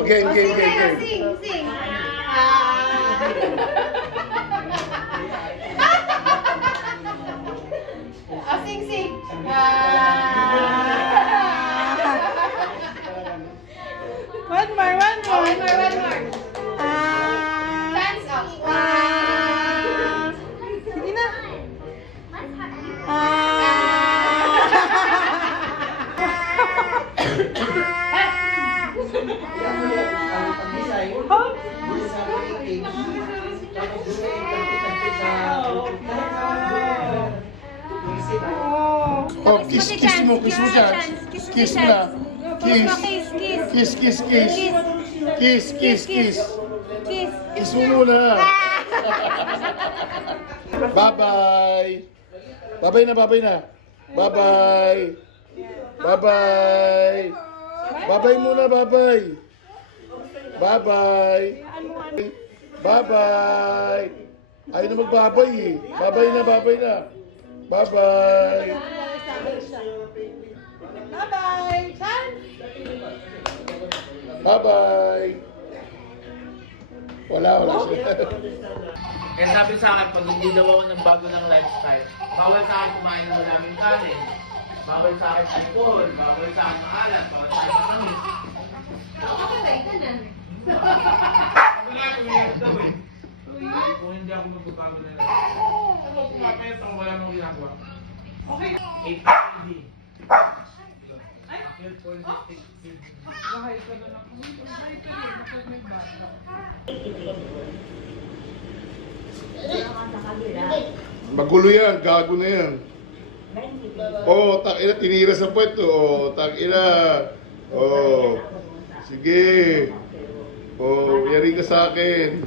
Okay, okay, okay, okay. Sing. Sing. One more. One more. Hands up. Sige na. Oh, kiss mo siya. Kiss mo na. Kiss. Kiss mo muna. Bye-bye. Bye-bye na. Bye-bye. Bye-bye. Bye-bye muna, bye-bye. Bye-bye. Bye-bye. Ayaw na magbabay eh. Bye-bye na. Bye-bye. Bye-bye. Chan. Bye-bye. Wala siya. Kaya sabi sa akin, pag hindi daw ako ng bago ng lifestyle, bawal sa akin kumain ng maraming kanin, bawal sa akin alcohol, bawal sa akin maalat, bawal sa akin matamis. Nakakatay ka na. Wala ko yung daw eh. Kung hindi ako magbabago na lang. Ano, pumapayat ako, wala mong ginagawa. Okay. 8:30. Akit ko yung 6:50. Bahay ka na lang. Bahay ka rin. Bakit may bata? Magulo yan, gago na yan. Oh, tak-ina, tinira sa puwet to. Oh, tak-ina. Oh, sige. Oh, yari ka sa akin.